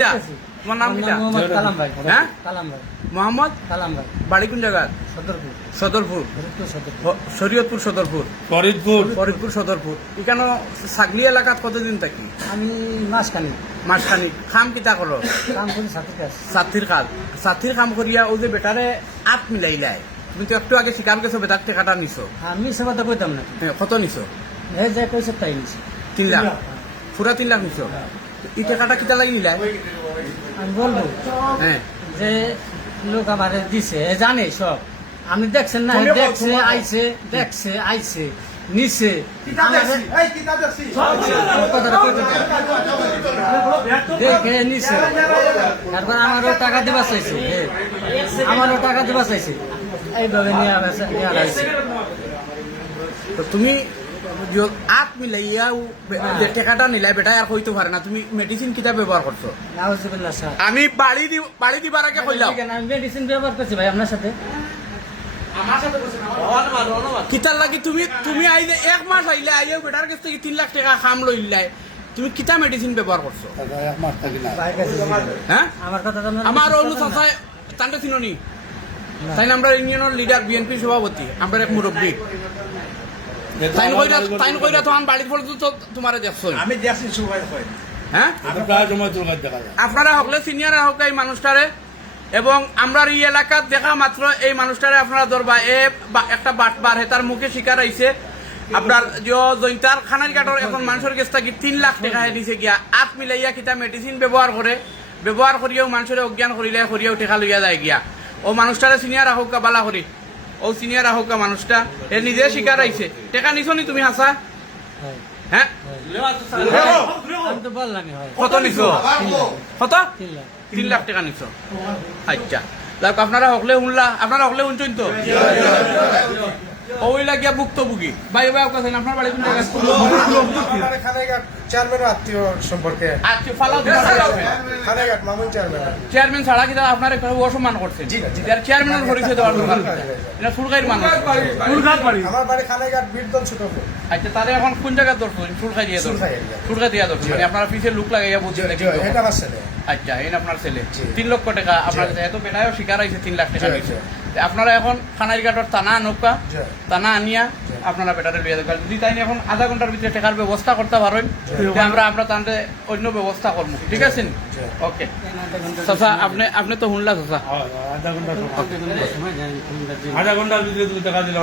কিটা তোমার নাম কিটা মোহাম্মদ কালাম ভাই। হ্যাঁ কালাম ভাই। মোহাম্মদ কালাম ভাই। বাড়ি কোন জায়গা সদরপুর। সদরপুর ফরিদপুর সদরপুর। শরীয়তপুর সদরপুর ফরিদপুর সদরপুর এখানে সাগলি এলাকাত কতদিন থাকি আমি মাসখানি মাসখানিক খাম কিতা করো কাম করি ছাত্রের কাজ। সাথীর কাম করিয়া ও যে বেটারে আপ মিলাইলাই তুমি তো একটু আগে স্বীকার করছো বেটার টেকাটা নিছো আমি সে কথা কইতাম না। কত নিছো এই যে কইছে তাই নিছি। 3 লাখ পুরা 3 লাখ নিছো এই টাকাটা কিতা লাগি নিলাই আমি বলবো হ্যাঁ যে লোক আমার দিছে এ জানে সব। আপনি দেখছেন না, তুমিও দেখছে তোমার- আইছে, দেখছে আইছে নিছে। দেখে নিছে, তারপর আমারও টাকা দিবা চাইছে, আমারও টাকা দিবা চাইছে, এইভাবে নিয়ে আসছে। তো তুমি আপ মিলাইয়া যে টাকাটা নিলাই বেটা আর কইতে পারে না তুমি মেডিসিন কিতা ব্যবহার করছো নাউজুবিল্লাহ স্যার। আমি বাড়ি দিবার আগে কইলাম আমি মেডিসিন ব্যবহার করছি ভাই আপনার সাথে। কিতার লাগি তুমি আইলে 1 মাস আইলে আইলেও বেটার কাছ থেকে 3 লাখ টাকা খাম লইলাই তুমি কিতা মেডিসিন ব্যবহার করছো ভাইয়ের কাছে ছিল। হ্যাঁ আমার কথা তো আপনারা আমার বিশ্বাস অনু করেন না? চাচা তান্ডে চিননি না। তাই আমরা ইউনিয়নের লিডার বিএনপি সভাপতি আমরা এক মুরব্বী তাইন কইরা তখন বাড়ির পর্যন্ত তোমারে দেখছো আমি দেখছি সবাই হয় হ্যাঁ প্রায় সময় তোর কাছে দেখা যায় আপনারা হকলে সিনিয়র হক এই মানুষটারে এবং আমরা এই এলাকাত দেখা মাত্র এই মানুষটারে আপনারা ধরবা একটা বাটবার হে তার মুখে শিকার আইছে আপনার যে জৈন্তার খানার কাটর এখন মানুষের কাছ থেকে 3 লাখ টাকা নিছে গিয়া আপ মিলাইয়া কিতা মেডিসিন ব্যবহার করে ব্যবহার করিয়াও মানুষের অজ্ঞান করিলে করিয়াও টাকা লইয়া যায় গিয়া ও মানুষটারে সিনিয়র হোক বালা করি ও সিনিয়র হোক মানুষটা এ নিজে শিকার আইছে টাকা নিছো নি তুমি হাসা হয়, হ্যাঁ হয়। আমি তো বললামই হয়। কত নিছো কত 3 লাখ। 3 লাখ টাকা নিছো আচ্ছা লাগ আপনারা হকলে শুনলা আপনারা হকলে শুনছেন তো ওই লাগিয়া ভুক্তভোগী ভাই ভাই কাছেন আপনার বাড়ি কোন জায়গায় খানাঘাট চেয়ারম্যান আত্মীয় সম্পর্কে আচ্ছা ফালাও খানাঘাট মামুন চেয়ারম্যান চেয়ারম্যান ছাড়া কি আপনার একটা অসম্মান করছেন যার চেয়ারম্যানের পরিচয় দেওয়ার দরকার এটা ফুলগাইর মানুষ আমার বাড়ি খানাঘাট বীরদল ছোটপুর আচ্ছা তাহলে এখন কোন জায়গায় ধরছেন ফুলগাই দিয়ে ধরছেন ফুলগাই দিয়া। ফুলগাই দিয়া ধরছেন মানে আপনারা পিছিয়ে লুক লাগাইয়া বলছেন নাকি এটা আমার ছেলে আচ্ছা এই আপনার ছেলে জি। 3 লক্ষ টাকা আপনার জি। এত বেটায়ও শিকার আইছে 3 লাখ টাকা জি, নিছে জি। আপনারা এখন খানাইঘাটর থানা নৌকা জি। থানা আনিয়া জি। আপনারা বেটারে লিয়ে দেবেন যদি তাই এখন আধা ঘন্টার ভিতরে টাকার ব্যবস্থা করতে পারেন যে আমরা তাহলে অন্য ব্যবস্থা করবো ঠিক আছে জি। ওকে চাচা আপনি তো শুনলা চাচা আধা ঘন্টা সময় যায়, আধা ঘন্টার ভিতরে তুমি টাকা দিলে